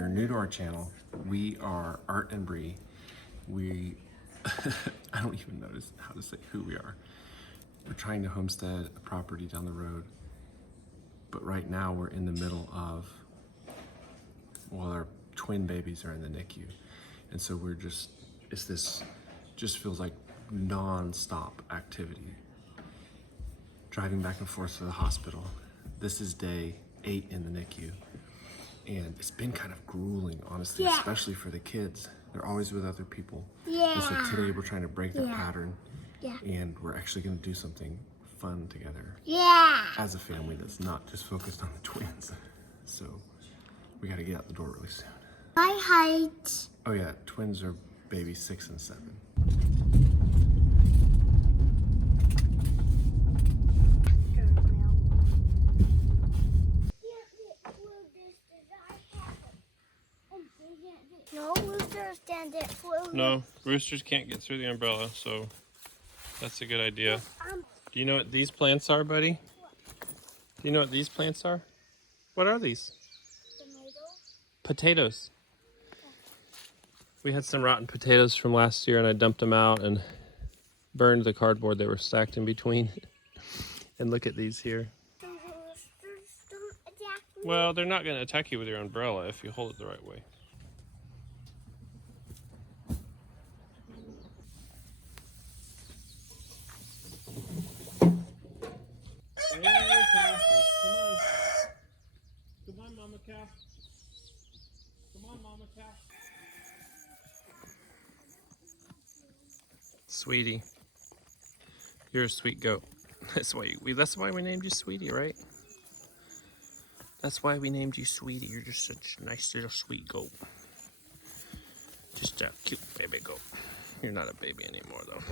you're new to our channel, we are Art and Bree. We, I don't even know how to say who we are. We're trying to homestead a property down the road, but right now we're in the middle of, well, our twin babies are in the NICU. And so we're just, just feels like non-stop activity. Driving back and forth to the hospital. This is day 8 in the NICU. And it's been kind of grueling, honestly, especially for the kids. They're always with other people. And so today we're trying to break that pattern. And we're actually gonna do something fun together. As a family that's not just focused on the twins. So we gotta get out the door really soon. My height. Oh yeah, twins are baby 6 and 7. No, roosters stand it for. No, roosters can't get through the umbrella, so that's a good idea. Do you know what these plants are, buddy? Do you know what these plants are? What are these? Potatoes. We had some rotten potatoes from last year and I dumped them out and burned the cardboard they were stacked in between. And look at these here. Well, they're not going to attack you with your umbrella if you hold it the right way. Come on, Mama Cow. Come on, Mama Cow. Sweetie, you're a sweet goat. That's why we named you Sweetie, right? That's why we named you Sweetie. You're just such a nice little sweet goat. Just a cute baby goat. You're not a baby anymore, though.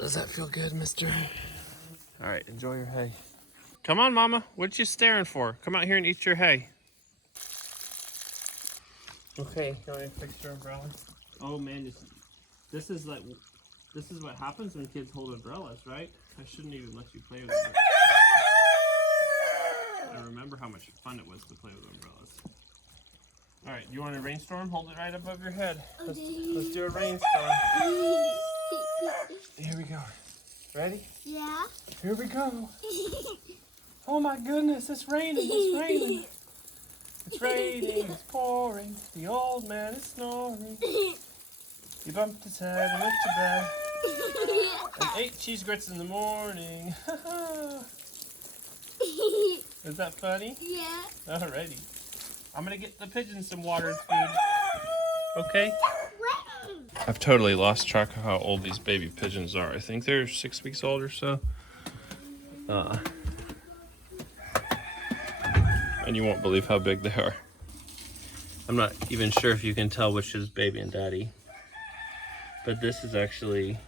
Does that feel good, mister? All right, enjoy your hay. Come on, Mama. What you staring for? Come out here and eat your hay. Okay, you want to fix your umbrella? Oh man, this is what happens when kids hold umbrellas, right? I shouldn't even let you play with it. I remember how much fun it was to play with umbrellas. All right, you want a rainstorm? Hold it right above your head. Let's do a rainstorm. Here we go. Ready? Yeah. Here we go. Oh my goodness, it's raining, it's raining. It's raining, it's pouring. The old man is snoring. He bumped his head and went to bed. And ate cheese grits in the morning. Is that funny? Yeah. Alrighty. I'm gonna get the pigeons some water and food. Okay? I've totally lost track of how old these baby pigeons are. I think they're 6 weeks old or so. And you won't believe how big they are. I'm not even sure if you can tell which is baby and daddy. But this is actually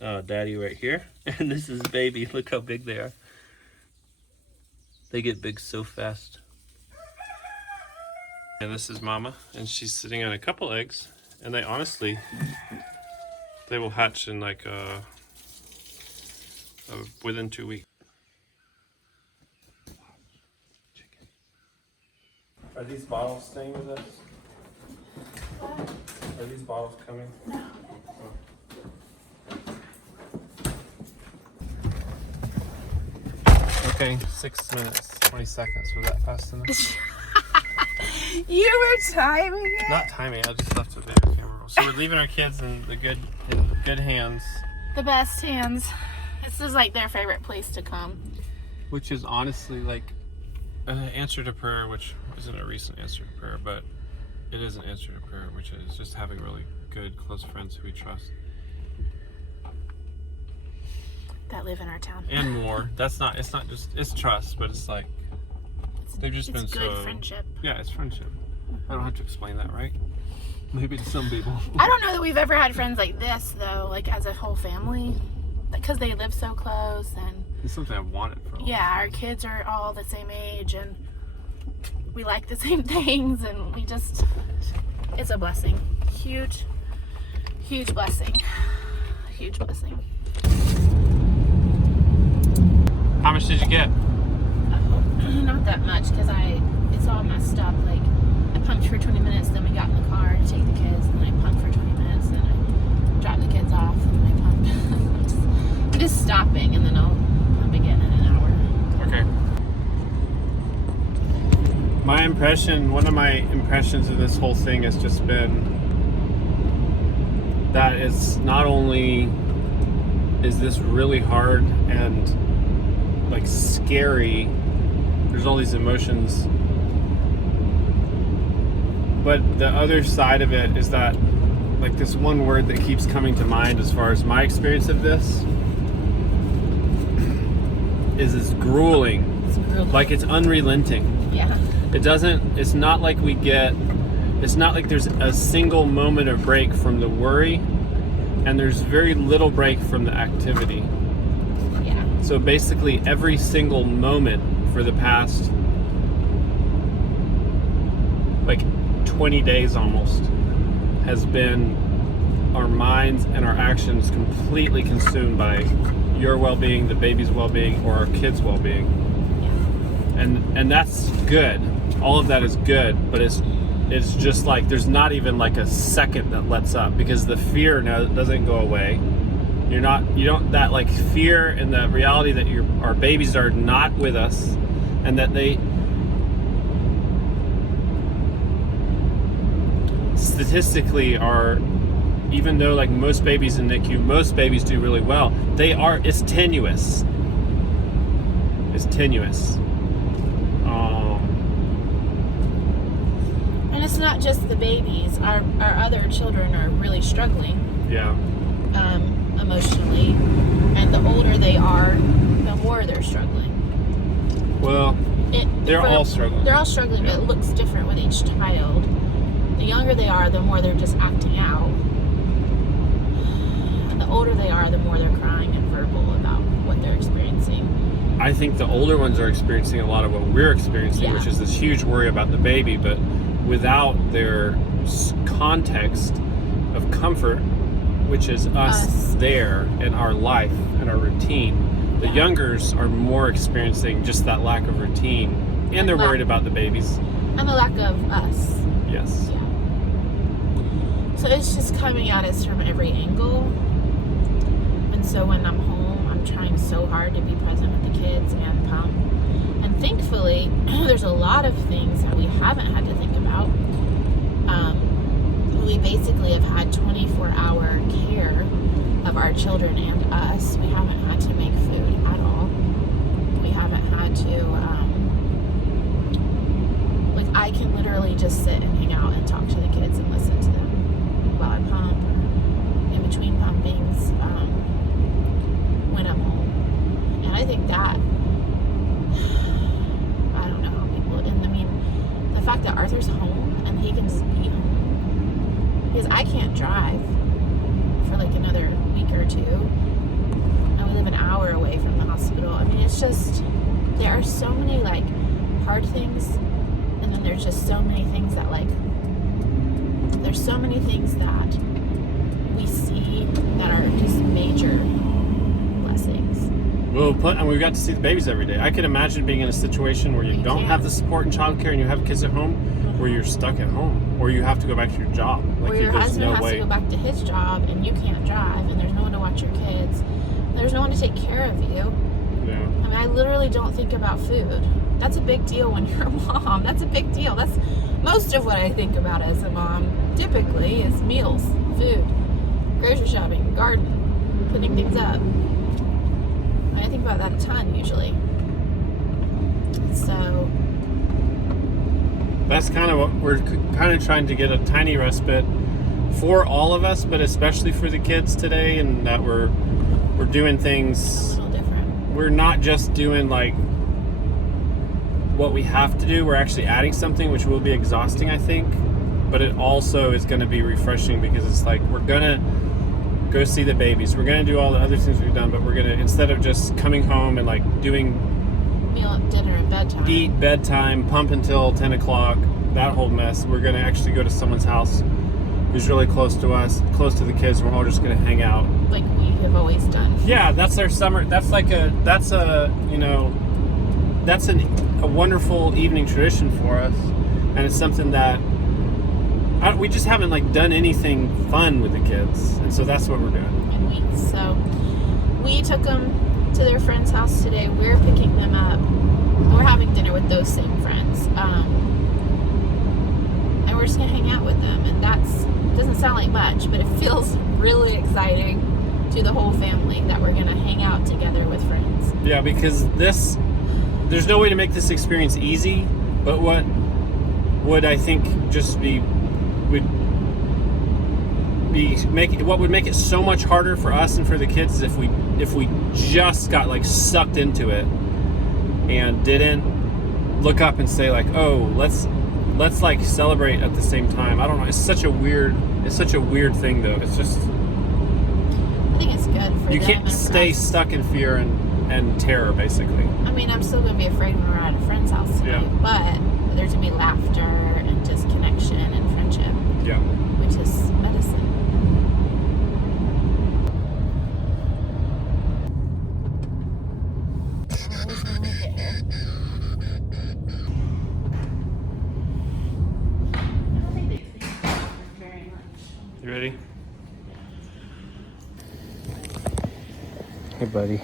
daddy right here. And this is baby. Look how big they are. They get big so fast. And this is Mama. And she's sitting on a couple eggs. And they honestly, they will hatch in like within 2 weeks. Are these bottles staying with us? Are these bottles coming? No. Oh. Okay, 6 minutes, 20 seconds. Was that fast enough? You were timing it? Not timing, I just left the video camera roll. So we're leaving our kids in good hands. The best hands. This is like their favorite place to come. Which is honestly like an answer to prayer, which isn't a recent answer to prayer, but it is an answer to prayer, which is just having really good, close friends who we trust. That live in our town. And more. It's not just, it's trust, but it's like, they've just been so... It's good friendship. Yeah, it's friendship. I don't have to explain that, right? Maybe to some people. I don't know that we've ever had friends like this, though, like as a whole family. Because they live so close and... It's something I've wanted for a while. Yeah, our kids are all the same age and we like the same things and we just... It's a blessing. Huge, huge blessing. Huge blessing. How much did you get? Not that that much because it's all messed up. Like, I pumped for 20 minutes, then we got in the car to take the kids, and then I pumped for 20 minutes, then I dropped the kids off, and then I pumped. I'm just stopping, and then I'll pump again in an hour. Okay. One of my impressions of this whole thing has just been that it's not only is this really hard and like scary, there's all these emotions, but the other side of it is that, like, this one word that keeps coming to mind as far as my experience of this is grueling. It's grueling. Like, it's unrelenting. Yeah. It's not like there's a single moment of break from the worry, and there's very little break from the activity. Yeah. So basically every single moment for the past like 20 days almost has been our minds and our actions completely consumed by your well-being, the baby's well-being, or our kids' well-being. Yeah. And that's good. All of that is good, but it's just like there's not even like a second that lets up, because the fear now doesn't go away. That like fear and the reality that our babies are not with us, and that they statistically are, even though like most babies in NICU, most babies do really well, it's tenuous. It's tenuous. And it's not just the babies. Our other children are really struggling. Yeah. Emotionally, and the older they are, the more they're struggling. Well, they're all struggling. They're all struggling, Yeah. but it looks different with each child. The younger they are, the more they're just acting out. And the older they are, the more they're crying and verbal about what they're experiencing. I think the older ones are experiencing a lot of what we're experiencing, which is this huge worry about the baby, but without their context of comfort, which is us there in our life and our routine. The youngers are more experiencing just that lack of routine, and they're worried about the babies. And the lack of us. Yes. Yeah. So it's just coming at us from every angle. And so when I'm home, I'm trying so hard to be present with the kids and pump. And thankfully, there's a lot of things that we haven't had to think about. We basically have had 24-hour care of our children and us. We haven't had to make food at all. We haven't had to, I can literally just sit and hang out and talk to the kids and listen to them while I pump, in between pumpings, when I'm home. And I think that, I don't know how people, the fact that Arthur's home and he can just be home, because I can't drive for like another week or two, and we live an hour away from the hospital. I mean, it's just, there are so many like hard things, and then there's just so many things that there's so many things that we see that are just major blessings. And we've got to see the babies every day. I can imagine being in a situation where you don't have the support and childcare, and you have kids at home, where you're stuck at home, or you have to go back to your job. Or your husband has to go back to his job, and you can't drive, and there's no one to watch your kids, and there's no one to take care of you. Yeah. I mean, I literally don't think about food. That's a big deal when you're a mom. That's a big deal. That's most of what I think about as a mom, typically, is meals, food, grocery shopping, garden, putting things up. I think about that a ton, usually. So that's kind of what we're kind of trying to get, a tiny respite for all of us, but especially for the kids today, and that we're doing things a little different. We're not just doing like what we have to do. We're actually adding something, which will be exhausting, I think, but it also is going to be refreshing, because it's like we're gonna go see the babies, we're gonna do all the other things we've done, but we're gonna, instead of just coming home and like doing meal, dinner, and bedtime, eat, bedtime, pump until 10 o'clock, that whole mess, we're gonna actually go to someone's house who's really close to us, close to the kids, and we're all just gonna hang out like we have always done. Yeah, that's our summer. That's a that's a wonderful evening tradition for us, and it's something that we just haven't like done anything fun with the kids, and so that's what we're doing. In weeks. So we took them to their friend's house today. We're picking them up. We're having dinner with those same friends, and we're just gonna hang out with them. And that's doesn't sound like much, but it feels really exciting to the whole family that we're gonna hang out together with friends. Yeah, because there's no way to make this experience easy, but what would I think just what would make it so much harder for us and for the kids is if we just got like sucked into it and didn't look up and say like, oh, let's like celebrate at the same time. I don't know. It's such a weird thing though. It's just, I think it's good for you them can't and for stay us. stuck in fear and terror basically. I mean, I'm still gonna be afraid when we're at a friend's house today, Yeah. but there's gonna be laughter and just connection and friendship, Yeah. which is medicine. You ready? Hey, buddy.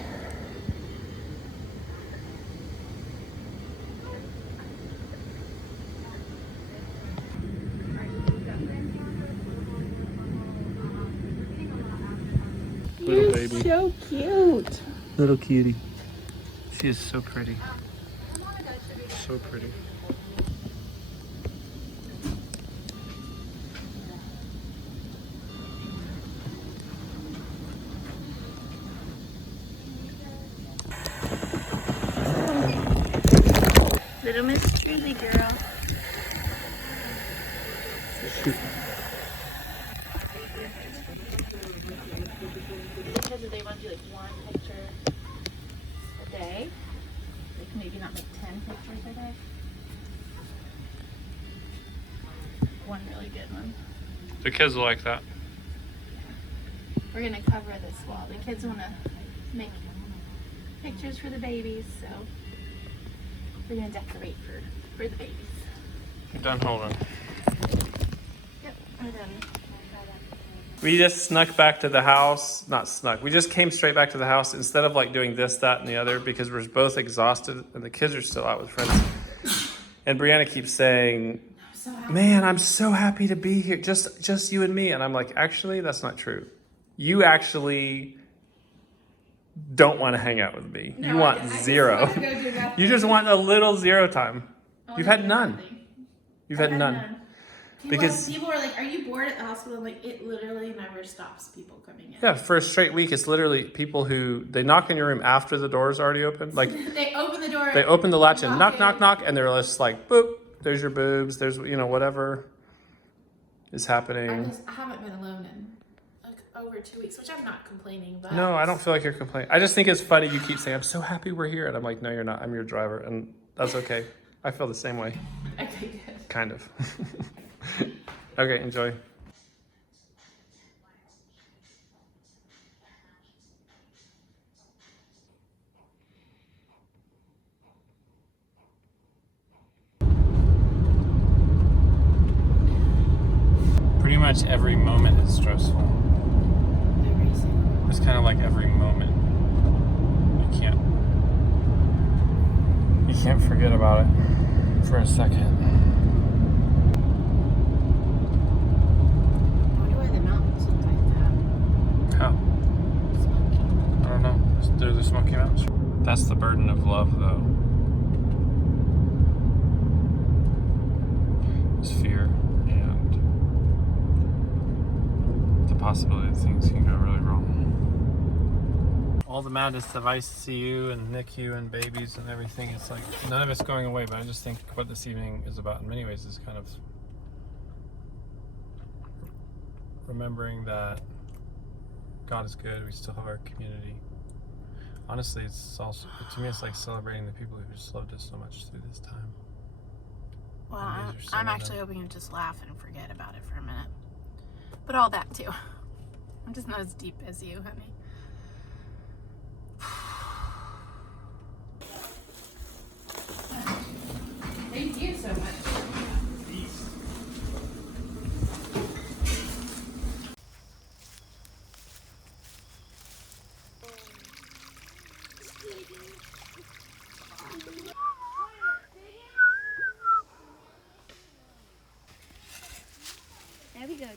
Little baby. So cute. Little cutie. She is so pretty. So pretty. Little Miss Truly girl. Because they want to do like one picture a day, like maybe not make 10 pictures a day. One really good one. The kids will like that. We're gonna cover this wall. The kids want to make pictures for the babies, so we're gonna decorate for the babies. You're done holding. Yep, we're done. We just snuck back to the house. Not snuck. We just came straight back to the house instead of like doing this, that, and the other because we're both exhausted and the kids are still out with friends. And Brianna keeps saying, man, I'm so happy to be here. Just you and me. And I'm like, actually, that's not true. You actually don't want to hang out with me. No, you want I just zero. wanna go do nothing. You just want a little zero time. I You've wanna had do none. nothing. You've I've had none. Because- people are like, are you bored at the hospital? I'm like, it literally never stops people coming in. Yeah, for a straight week, it's literally people who, they knock in your room after the door's already open. Like, They open the door. they open the latch and knock, in. knock, knock, and they're just like, boop, there's your boobs, there's, whatever is happening. I haven't been alone in like over 2 weeks, which I'm not complaining, but No, I don't feel like you're complaining. I just think it's funny you keep saying, I'm so happy we're here. And I'm like, no, you're not. I'm your driver. And that's okay. I feel the same way. Okay, good. Kind of. Okay, enjoy. Pretty much every moment is stressful. Every single It's kind of like every moment. You can't forget about it for a second. I wonder why the mountains look like that. How? Smoky. I don't know. There's the Smoky Mountains. That's the burden of love, though. It's fear and the possibility that things can go really wrong. All the madness of ICU and NICU and babies and everything, it's like none of it's going away, but I just think what this evening is about in many ways is kind of remembering that God is good, we still have our community. Honestly, it's also, to me, it's like celebrating the people who just loved us so much through this time. Well, And these are some I'm of actually them. hoping to just laugh and forget about it for a minute. But all that too. I'm just not as deep as you, honey.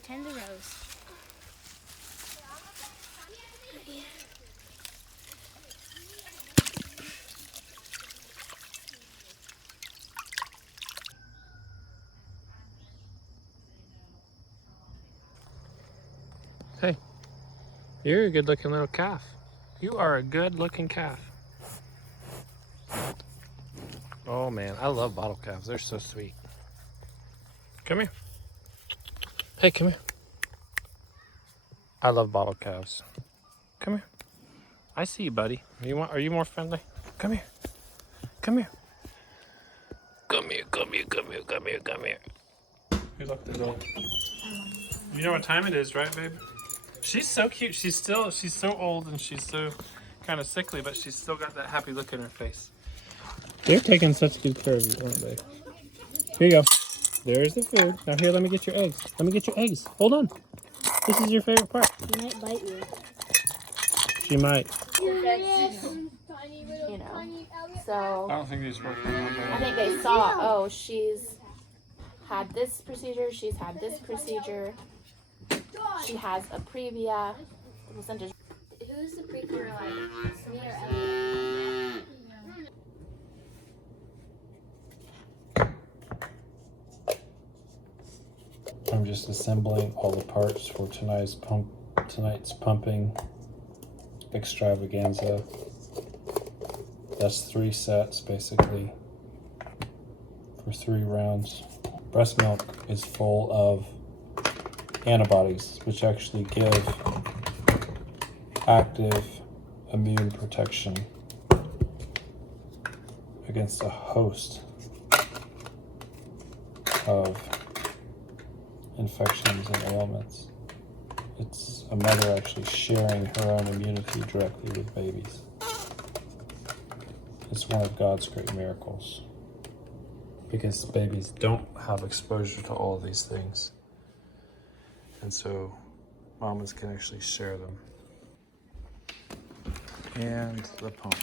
tend the rose. Hey, you're a good looking little calf. You are a good looking calf. Oh man, I love bottle calves. They're so sweet. Come here. Hey, come here. I love bottle calves. Come here. I see you, buddy. Are you more friendly? Come here. Come here. Come here, come here, come here, come here, come here. You look the door. You know what time it is, right, babe? She's so cute. She's so old and she's so kind of sickly, but she's still got that happy look in her face. They're taking such good care of you, aren't they? Here you go. There's the food. Now here, let me get your eggs. Let me get your eggs. Hold on. This is your favorite part. She might bite you. She might. You know, so I don't think these work very well. I think they saw, oh, she's had this procedure, she's had this procedure, she has a previa. Who's the previa like? Me or Ellie? I'm just assembling all the parts for tonight's pumping extravaganza. That's 3 sets basically for 3 rounds. Breast milk is full of antibodies, which actually give active immune protection against a host of infections and ailments. It's a mother actually sharing her own immunity directly with babies. It's one of God's great miracles, because babies don't have exposure to all these things, and so mamas can actually share them. And the pump.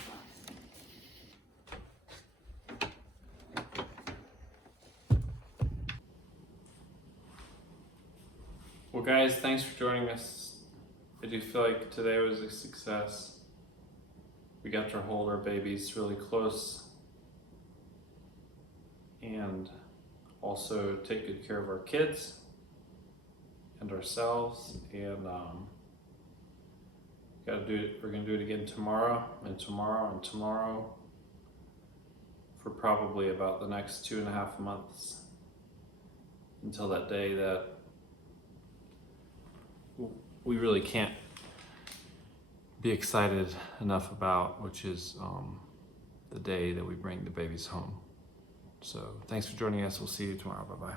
Well guys, thanks for joining us. I do feel like today was a success. We got to hold our babies really close and also take good care of our kids and ourselves, and we're gonna do it again tomorrow and tomorrow and tomorrow for probably about the next 2.5 months, until that day that we really can't be excited enough about, which is the day that we bring the babies home. So thanks for joining us. We'll see you tomorrow. Bye-bye.